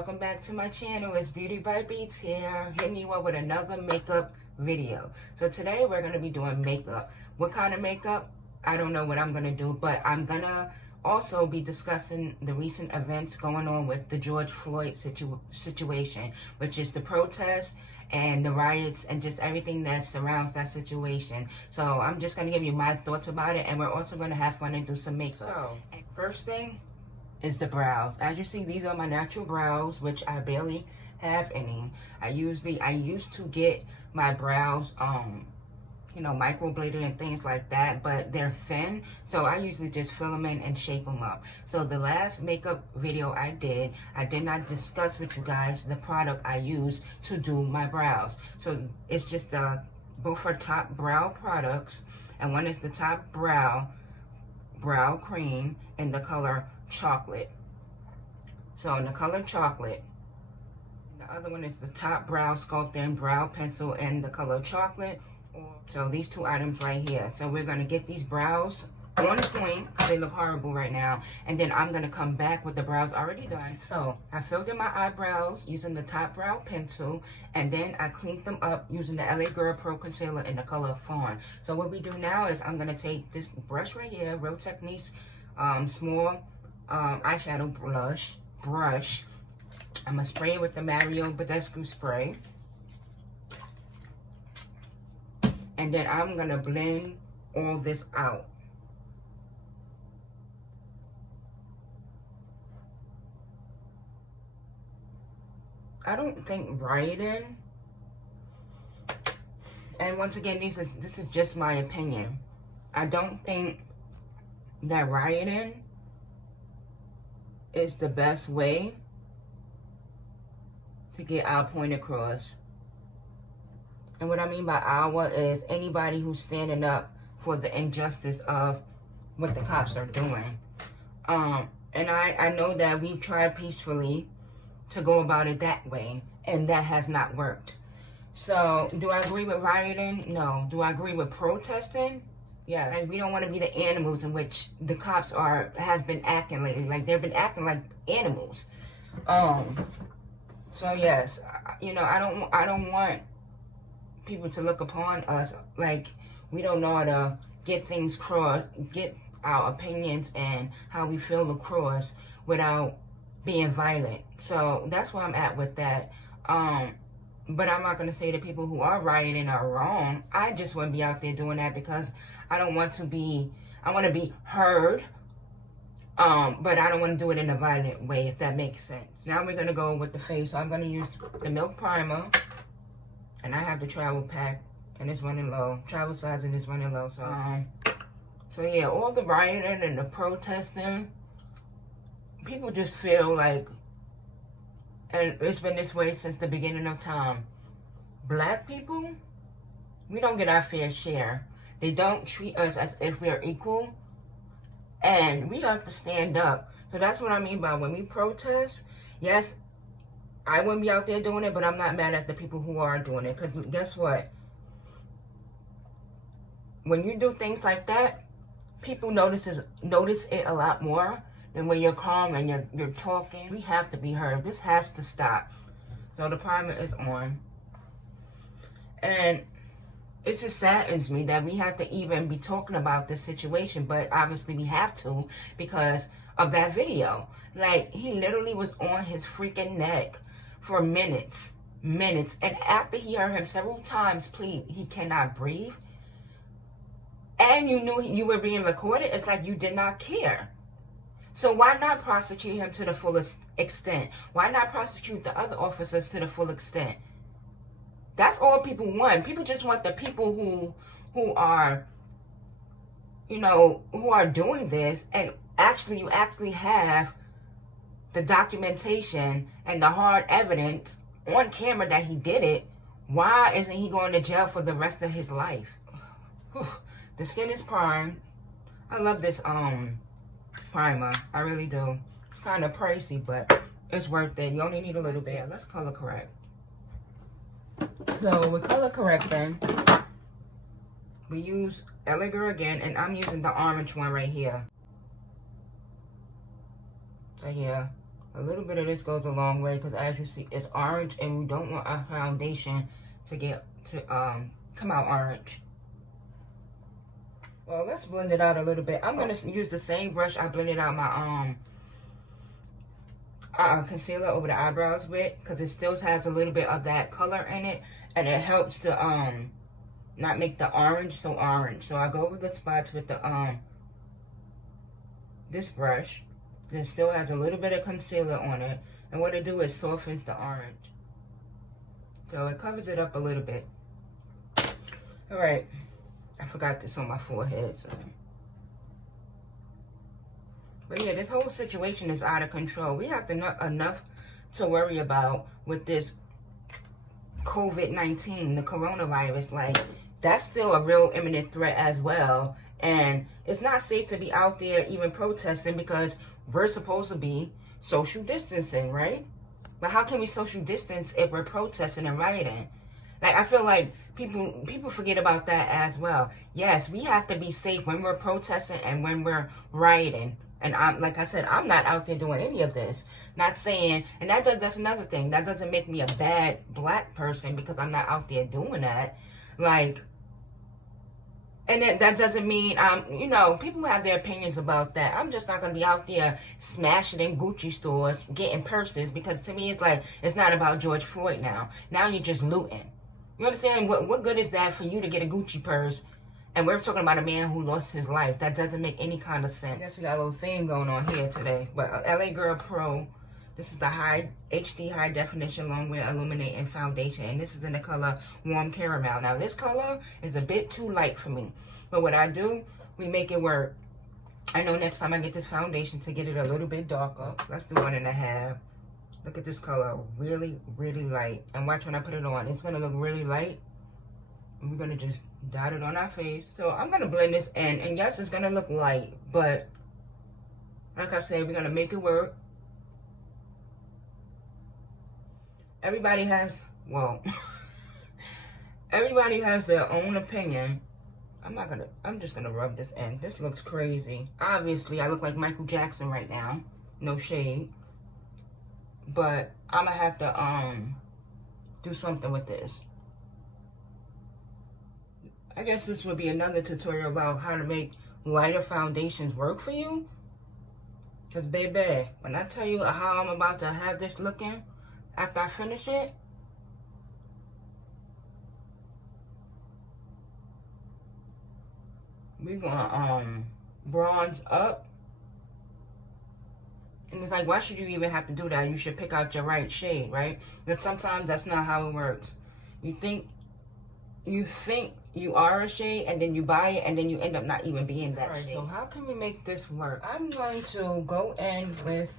welcome back to my channel. It's Beauty by Beats here, hitting you up with another makeup video. So today we're going to be doing makeup. What kind of makeup? I don't know what I'm going to do, but I'm going to also be discussing the recent events going on with the George Floyd situation, which is the protests and the riots and just everything that surrounds that situation. So I'm just going to give you my thoughts about it, and we're also going to have fun and do some makeup. So first thing is the brows. As you see, these are my natural brows, which I barely have any. I used to get my brows microbladed and things like that, but they're thin, so I usually just fill them in and shape them up. So the last makeup video I did not discuss with you guys the product I use to do my brows. So it's just both are top brow products, and one is the top brow cream in the color chocolate. So in the color chocolate, the other one is the top brow sculpting brow pencil in the color chocolate. So these two items right here. So we're going to get these brows on point because they look horrible right now, and then I'm going to come back with the brows already done. So I filled in my eyebrows using the top brow pencil, and then I cleaned them up using the LA Girl Pro Concealer in the color Fawn. So what we do now is I'm going to take this brush right here, Real Techniques small eyeshadow brush. I'm going to spray it with the Mario Badescu spray. And then I'm going to blend all this out. I don't think rioting, and once again, this is just my opinion. I don't think that rioting is the best way to get our point across. And what I mean by our is anybody who's standing up for the injustice of what the cops are doing. And I know that we've tried peacefully to go about it that way, and that has not worked. So do I agree with rioting? No. Do I agree with protesting? Yes. And we don't want to be the animals in which the cops have been acting lately. Like, they've been acting like animals. So yes, I don't want people to look upon us like we don't know how to get things across, get our opinions and how we feel across without being violent. So that's where I'm at with that. But I'm not going to say that people who are rioting are wrong. I just wouldn't be out there doing that because I want to be heard. But I don't want to do it in a violent way, if that makes sense. Now we're going to go with the face. So I'm going to use the Milk Primer. And I have the travel pack, and it's running low. Travel size, and it's running low. So yeah, all the rioting and the protesting, people just feel like, and it's been this way since the beginning of time. Black people, we don't get our fair share. They don't treat us as if we're equal, and we have to stand up. So that's what I mean by when we protest. Yes, I wouldn't be out there doing it, but I'm not mad at the people who are doing it. Because guess what? When you do things like that, people notice it a lot more than when you're calm and you're talking. We have to be heard. This has to stop. So the primer is on. And it just saddens me that we have to even be talking about this situation. But obviously we have to because of that video. Like, he literally was on his freaking neck for minutes. And after he heard him several times plead he cannot breathe, and you knew you were being recorded, it's like you did not care. So why not prosecute him to the fullest extent? Why not prosecute the other officers to the full extent? That's all people want. People just want the people who are doing this, and you actually have the documentation and the hard evidence on camera that he did it. Why isn't he going to jail for the rest of his life? Whew. The skin is primed. I love this primer. I really do. It's kind of pricey, but it's worth it. You only need a little bit. Let's color correct. So with color correcting, we use LA Girl again, and I'm using the orange one right here. So yeah, A little bit of this goes a long way because as you see, it's orange and we don't want our foundation to come out orange. Well, let's blend it out a little bit. I'm going to use the same brush I blended out my concealer over the eyebrows with, because it still has a little bit of that color in it, and it helps to not make the orange so orange. So I go over the spots with the this brush that still has a little bit of concealer on it, and what it do is softens the orange, so it covers it up a little bit. All right, I forgot this on my forehead, so. But yeah, this whole situation is out of control. We have enough to worry about with this COVID-19, the coronavirus. Like, that's still a real imminent threat as well. And it's not safe to be out there even protesting because we're supposed to be social distancing, right? But how can we social distance if we're protesting and rioting? Like, I feel like people forget about that as well. Yes, we have to be safe when we're protesting and when we're rioting. And like I said, I'm not out there doing any of this. Not saying, and that's another thing. That doesn't make me a bad black person because I'm not out there doing that. Like, and that doesn't mean, you know, people have their opinions about that. I'm just not going to be out there smashing in Gucci stores, getting purses, because to me, it's like, it's not about George Floyd now. Now you're just looting. You understand? What good is that for you to get a Gucci purse? And we're talking about a man who lost his life. That doesn't make any kind of sense. I guess we got a little theme going on here today. But LA Girl Pro, this is the HD high definition long wear illuminating foundation. And this is in the color Warm Caramel. Now this color is a bit too light for me. But what I do, we make it work. I know next time I get this foundation to get it a little bit darker. Let's do 1.5. Look at this color. Really, really light. And watch when I put it on. It's going to look really light. And we're going to just dot it on our face. So I'm going to blend this in. And yes, it's going to look light. But like I said, we're going to make it work. Everybody has, well, everybody has their own opinion. I'm just going to rub this in. This looks crazy. Obviously, I look like Michael Jackson right now. No shade. But I'm going to have to do something with this. I guess this would be another tutorial about how to make lighter foundations work for you. Because, baby, when I tell you how I'm about to have this looking after I finish it, we're going to bronze up. And it's like, why should you even have to do that? You should pick out your right shade, right? But sometimes that's not how it works. You think you are a shade, and then you buy it, and then you end up not even being that shade. So how can we make this work? I'm going to go in with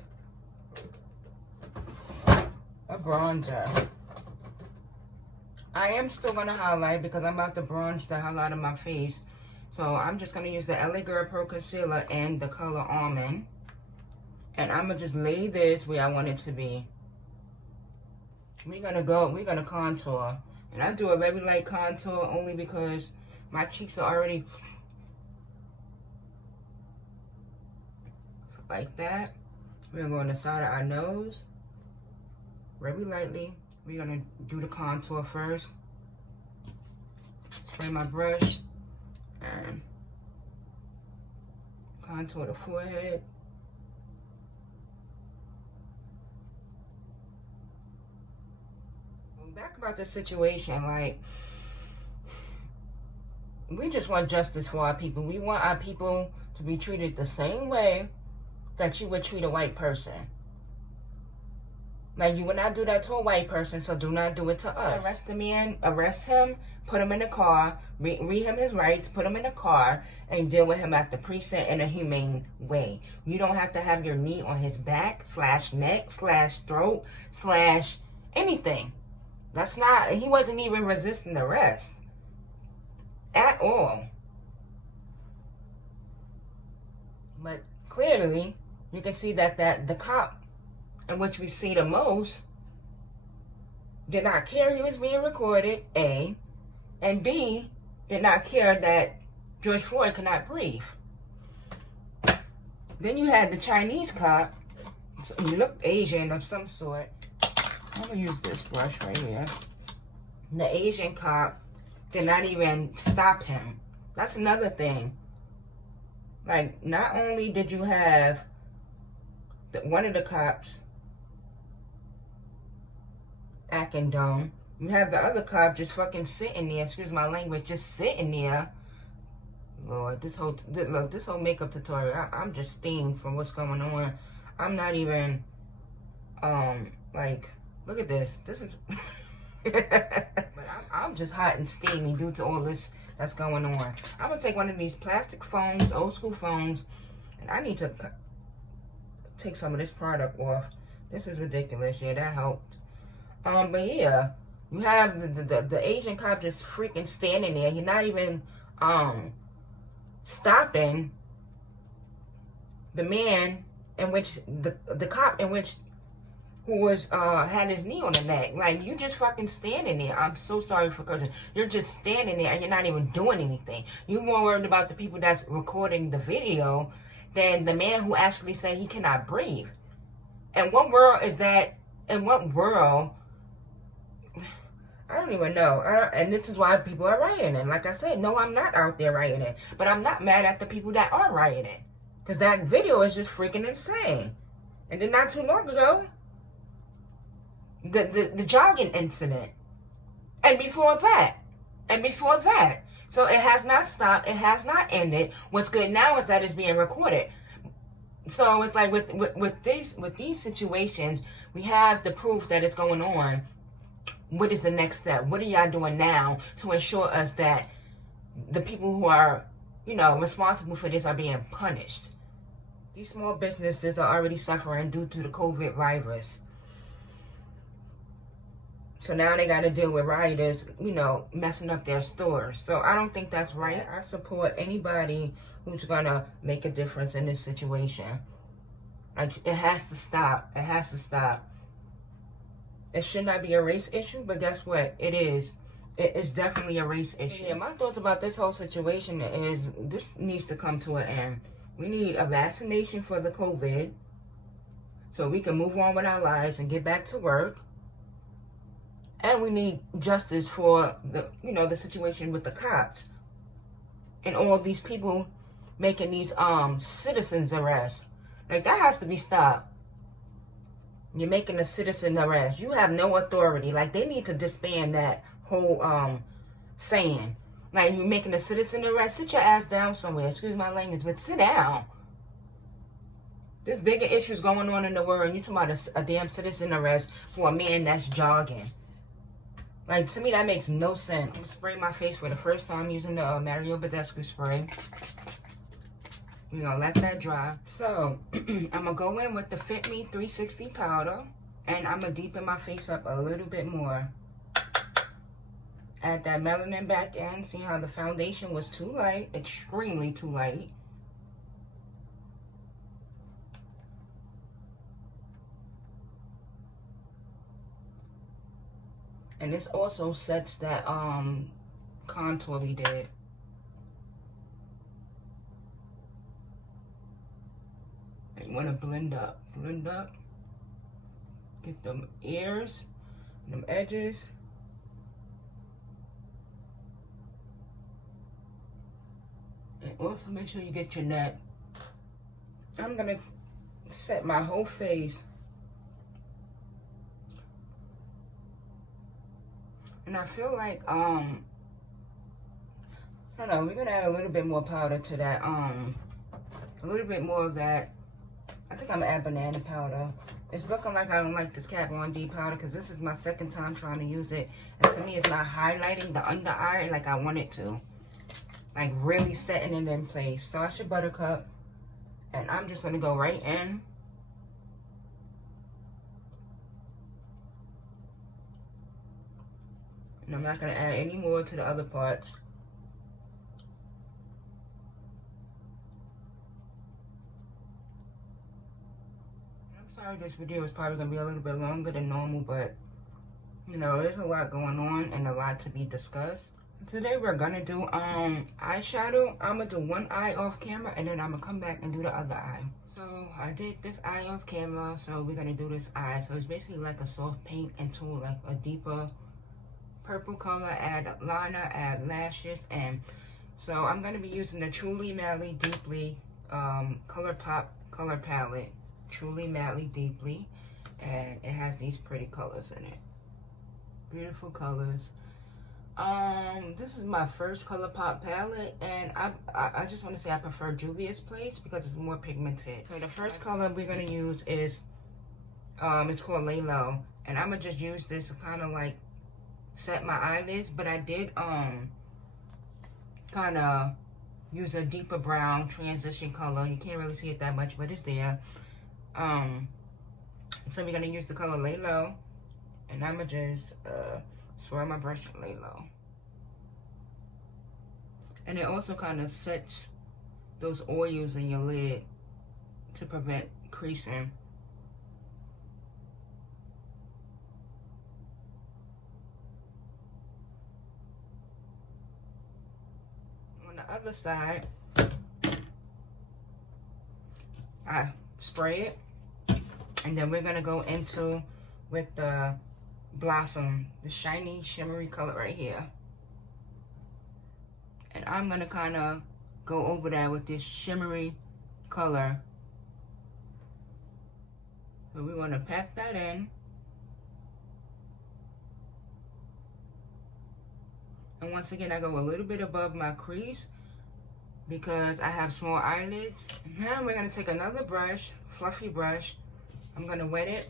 a bronzer. I am still going to highlight because I'm about to bronze the hell out of my face. So I'm just going to use the LA Girl Pro Concealer and the color Almond. And I'm going to just lay this where I want it to be. We're going to contour. And I do a very light contour only because my cheeks are already like that. We're going to go on the side of our nose. Very lightly. We're going to do the contour first. Spray my brush. And contour the forehead. Back about this situation, like, we just want justice for our people. We want our people to be treated the same way that you would treat a white person. Like, you would not do that to a white person, so do not do it to us. Arrest the man, arrest him, put him in the car, read him his rights, put him in the car, and deal with him at the precinct in a humane way. You don't have to have your knee on his back, / neck, / throat, / anything. That's not, he wasn't even resisting arrest at all. But clearly, you can see that the cop, in which we see the most, did not care he was being recorded, A, and B, did not care that George Floyd could not breathe. Then you had the Chinese cop So he looked Asian of some sort. I'm gonna use this brush right here. The Asian cop did not even stop him. That's another thing. Like, not only did you have one of the cops acting dumb, you have the other cop just fucking sitting there, excuse my language, just sitting there. Lord, this whole makeup tutorial, I'm just steamed from what's going on. I'm not even, like, look at this. This is, but I'm just hot and steamy due to all this that's going on. I'm going to take one of these plastic phones, old school phones, and I need to take some of this product off. This is ridiculous. Yeah, that helped. But yeah, you have the Asian cop just freaking standing there. He's not even, stopping the man in which the cop in which who was had his knee on the neck. Like, you just fucking standing there. I'm so sorry for cursing. You're just standing there and you're not even doing anything. You're more worried about the people that's recording the video than the man who actually said he cannot breathe. And what world is that? In what world? I don't even know. And this is why people are rioting. Like I said, no, I'm not out there rioting. But I'm not mad at the people that are rioting. Because that video is just freaking insane. And then not too long ago, the jogging incident. And before that. So it has not stopped. It has not ended. What's good now is that it's being recorded. So it's like with these situations, we have the proof that it's going on. What is the next step? What are y'all doing now to ensure us that the people who are, responsible for this are being punished? These small businesses are already suffering due to the COVID virus. So now they got to deal with rioters, messing up their stores. So I don't think that's right. I support anybody who's going to make a difference in this situation. Like, it has to stop. It has to stop. It should not be a race issue, but guess what? It is. It is definitely a race issue. Yeah, my thoughts about this whole situation is this needs to come to an end. We need a vaccination for the COVID so we can move on with our lives and get back to work. And we need justice for the situation with the cops and all these people making these citizens arrests. Like, that has to be stopped. You're making a citizen arrest. You have no authority. Like, they need to disband that whole saying. Like, you're making a citizen arrest. Sit your ass down somewhere. Excuse my language, but sit down. There's bigger issues going on in the world, and you're talking about a damn citizen arrest for a man that's jogging. Like, to me, that makes no sense. I sprayed my face for the first time using the Mario Badescu spray. We're going to let that dry. So, I'm going to go in with the Fit Me 360 powder. And I'm going to deepen my face up a little bit more. Add that melanin back in. See how the foundation was too light. Extremely too light. And this also sets that contour we did. And you want to blend up. Blend up. Get them ears, them edges. And also make sure you get your neck. I'm going to set my whole face. And I feel like, I don't know, we're going to add a little bit more powder to that, a little bit more of that. I think I'm going to add banana powder. It's looking like I don't like this Kat Von D powder because this is my second time trying to use it. And to me, it's not highlighting the under eye like I want it to. Like, really setting it in place. Start your buttercup. And I'm just going to go right in. And I'm not going to add any more to the other parts. I'm sorry this video is probably going to be a little bit longer than normal, but, there's a lot going on and a lot to be discussed. Today we're going to do eyeshadow. I'm going to do one eye off camera and then I'm going to come back and do the other eye. So I did this eye off camera, so we're gonna do this eye. So it's basically like a soft paint into like a deeper purple color, add liner, add lashes, and so I'm gonna be using the Truly Madly Deeply ColourPop color palette. Truly Madly Deeply, and it has these pretty colors in it. Beautiful colors. This is my first ColourPop palette, and I just want to say I prefer Juvia's Place because it's more pigmented. So the first color we're gonna use is it's called Lay Low, and I'm gonna just use this to kind of like set my eyelids, but I did kind of use a deeper brown transition color. You can't really see it that much, but it's there. So we're gonna use the color Lay Low, and I'm gonna just swirl my brush and lay low. And it also kind of sets those oils in your lid to prevent creasing. On the other side, I spray it, and then we're gonna go into with the Blossom, the shiny shimmery color right here, and I'm gonna kind of go over that with this shimmery color. So we want to pack that in, and once again I go a little bit above my crease because I have small eyelids. Now we're gonna take another brush, fluffy brush. I'm gonna wet it,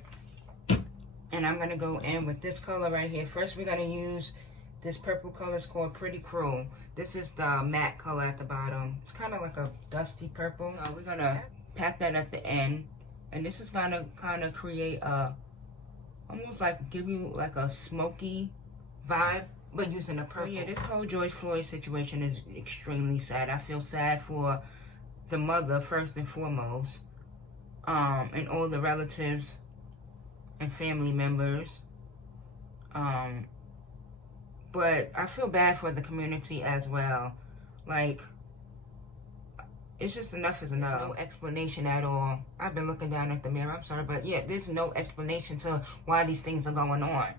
and I'm gonna go in with this color right here. First, we're gonna use this purple color. It's called Pretty Cruel. This is the matte color at the bottom. It's kind of like a dusty purple. So we're gonna pack that at the end, and this is gonna kind of create a, almost like give you like a smoky vibe, but using a purple. Yeah, this whole George Floyd situation is extremely sad. I feel sad for the mother first and foremost, and all the relatives and family members, but I feel bad for the community as well. Like, it's just enough is enough. There's no explanation at all. I've been looking down at the mirror, I'm sorry, but yeah, there's no explanation to why these things are going on.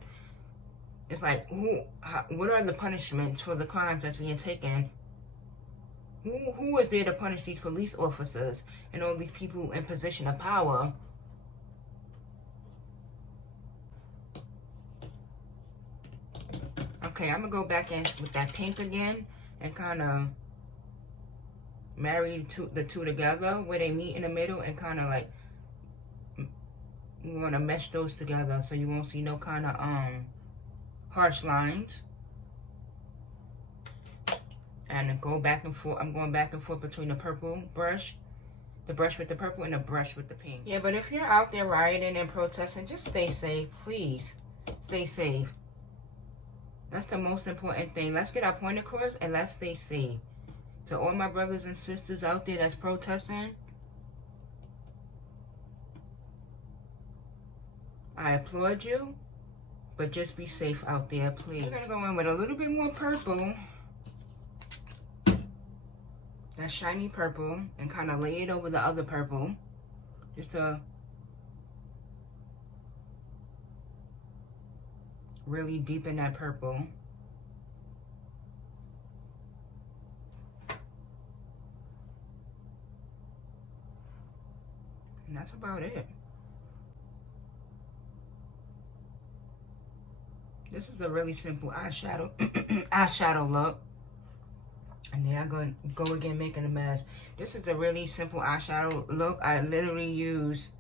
It's like, what are the punishments for the crimes that's being taken? Who is there to punish these police officers and all these people in position of power? Okay, I'm gonna go back in with that pink again and kind of marry the two together where they meet in the middle, and kind of like we want to mesh those together so you won't see no kind of harsh lines. And go back and forth. I'm going back and forth between the purple brush, the brush with the purple, and the brush with the pink. Yeah, but if you're out there rioting and protesting, just stay safe, please. Stay safe. That's the most important thing. Let's get our point across and let's stay safe. To all my brothers and sisters out there that's protesting, I applaud you, but just be safe out there, please. We're gonna go in with a little bit more purple, that shiny purple, and kind of lay it over the other purple, just to really deepen that purple. And that's about it. This is a really simple eyeshadow eyeshadow look. And then I'm going to go again making a mess. This is a really simple eyeshadow look. I literally use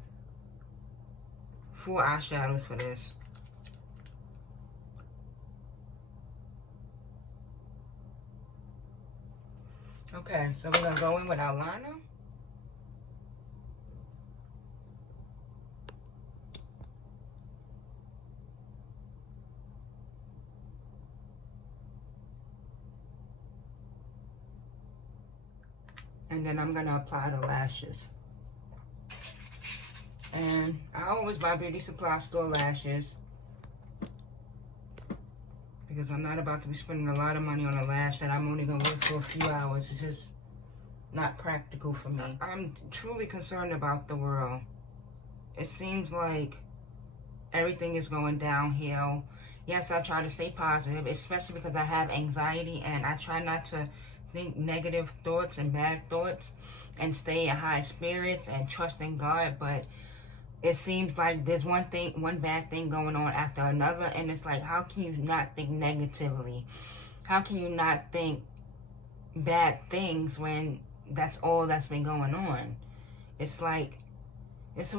4 eyeshadows for this. Okay, so we're going to go in with our liner. And then I'm going to apply the lashes. And I always buy beauty supply store lashes, because I'm not about to be spending a lot of money on a lash that I'm only going to work for a few hours. It's just not practical for me. I'm truly concerned about the world. It seems like everything is going downhill. Yes, I try to stay positive, especially because I have anxiety, and I try not to think negative thoughts and bad thoughts and stay in high spirits and trust in God. But it seems like there's one bad thing going on after another, and it's like, how can you not think negatively? How can you not think bad things when that's all that's been going on? It's like, this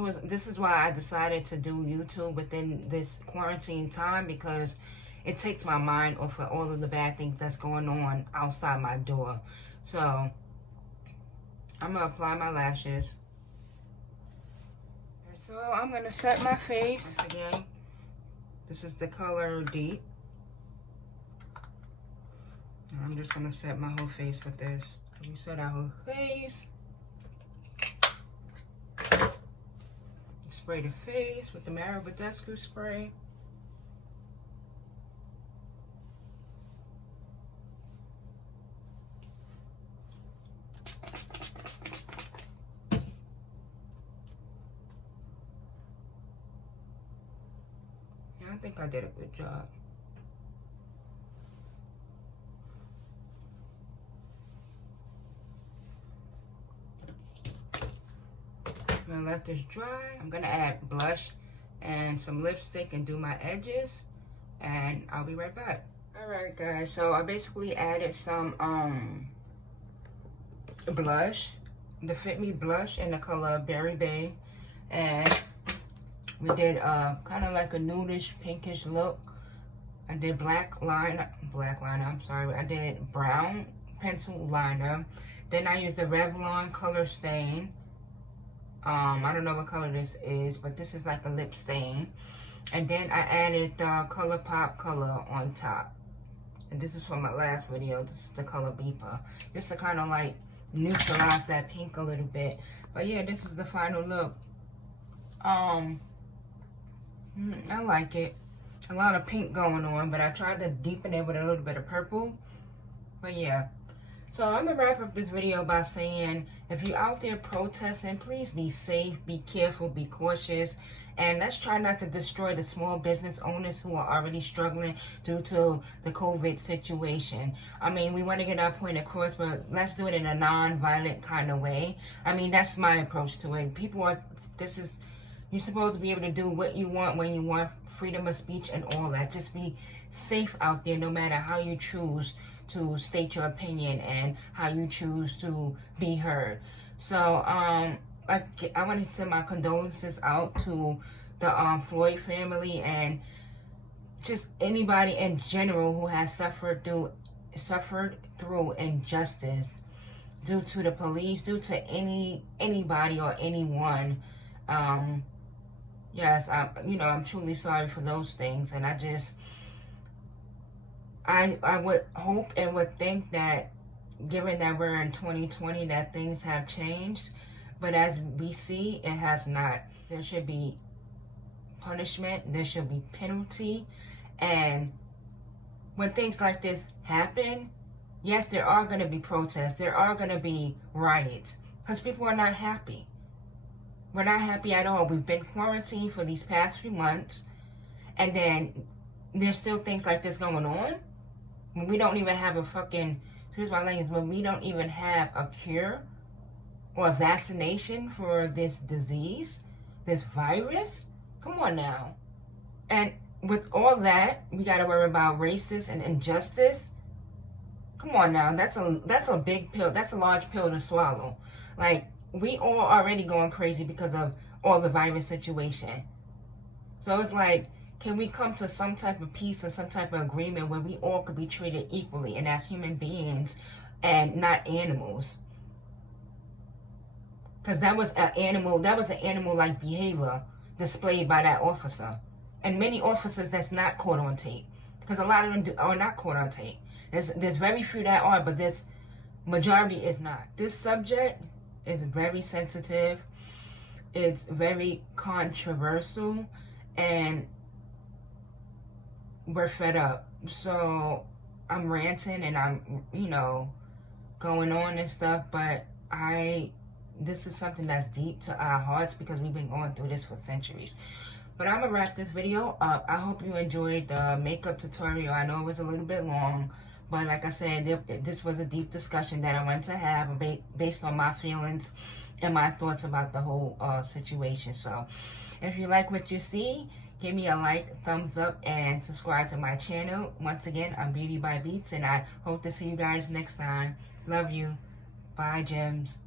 is why I decided to do YouTube within this quarantine time, because it takes my mind off of all of the bad things that's going on outside my door. So I'm gonna apply my lashes. So I'm gonna set my face again. This is the color Deep. I'm just gonna set my whole face with this. We set our whole face. Spray the face with the Marabadescu spray. Yeah, I think I did a good job. I'm gonna let this dry. I'm gonna add blush and some lipstick and do my edges, and I'll be right back. Alright guys, so I basically added some blush, the Fit Me blush in the color Berry Bay, and we did kind of like a nudish pinkish look. I did black liner, I'm sorry. I did brown pencil liner. Then I used the Revlon color stain. I don't know what color this is, but this is like a lip stain. And then I added the ColourPop color on top. And this is from my last video. This is the color Beeper. Just to kind of like neutralize that pink a little bit. But yeah, this is the final look. I like it. A lot of pink going on, but I tried to deepen it with a little bit of purple. But yeah. So I'm going to wrap up this video by saying, if you're out there protesting, please be safe, be careful, be cautious, and let's try not to destroy the small business owners who are already struggling due to the COVID situation. I mean, we want to get our point across, but let's do it in a non-violent kind of way. I mean, that's my approach to it. You're supposed to be able to do what you want when you want, freedom of speech and all that. Just be safe out there no matter how you choose to state your opinion and how you choose to be heard. So I want to send my condolences out to the Floyd family and just anybody in general who has suffered through injustice due to the police, due to anybody or anyone. Yes, I'm truly sorry for those things, and I would hope and would think that, given that we're in 2020, that things have changed. But as we see, it has not. There should be punishment. There should be penalty. And when things like this happen, yes, there are going to be protests. There are going to be riots. Because people are not happy. We're not happy at all. We've been quarantined for these past few months. And then there's still things like this going on. When we don't even have excuse my language, when we don't even have a cure or a vaccination for this disease, this virus. Come on now. And with all that, we got to worry about racist and injustice. Come on now. That's a big pill. That's a large pill to swallow. Like, we all already going crazy because of all the virus situation. So it's like, can we come to some type of peace and some type of agreement where we all could be treated equally and as human beings and not animals? Because that was an animal-like behavior displayed by that officer. And many officers that's not caught on tape. Because a lot of them are not caught on tape. There's very few that are, but this majority is not. This subject is very sensitive. It's very controversial. And we're fed up. So I'm ranting and I'm, going on and stuff, but this is something that's deep to our hearts because we've been going through this for centuries. But I'm gonna wrap this video up. I hope you enjoyed the makeup tutorial. I know it was a little bit long, but like I said, this was a deep discussion that I wanted to have based on my feelings and my thoughts about the whole situation. So if you like what you see, give me a like, thumbs up, and subscribe to my channel. Once again, I'm Beauty by Beats, and I hope to see you guys next time. Love you. Bye, gems.